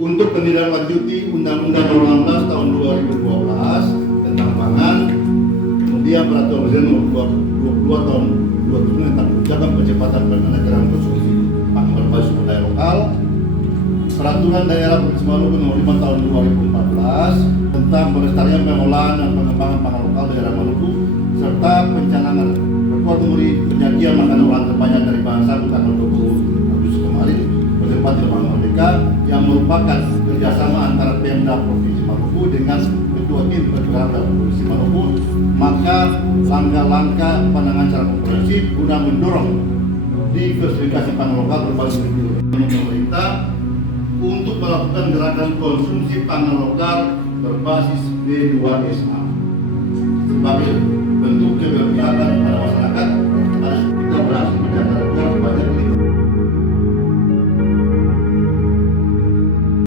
untuk menindaklanjuti Undang-Undang Nomor 16 Tahun 2012 tentang pangan, kemudian Peraturan Presiden Nomor 22 Tahun 2007 tentang kebijakan percepatan peningkatan konsumsi pangan berbasis budaya lokal, Peraturan Daerah Provinsi Maluku Nomor 5 Tahun 2014 tentang pelestarian, pengolahan dan pengembangan pangan lokal daerah Maluku, serta pencanangan rekor muri penyajian makanan olahan terbanyak dari bangsa tanggal 20 Agustus kemarin bertempat di Lapangan Merdeka, yang merupakan kerjasama antara Pemda Provinsi Maluku dengan Ketua Tim Pergerakan Provinsi Maluku. Maka langkah-langkah pandangan secara komprehensif guna mendorong diversifikasi pangan lokal berbasis pemerintah untuk melakukan gerakan konsumsi pangan lokal berbasis B2SA sebagai bentuk keberpihakan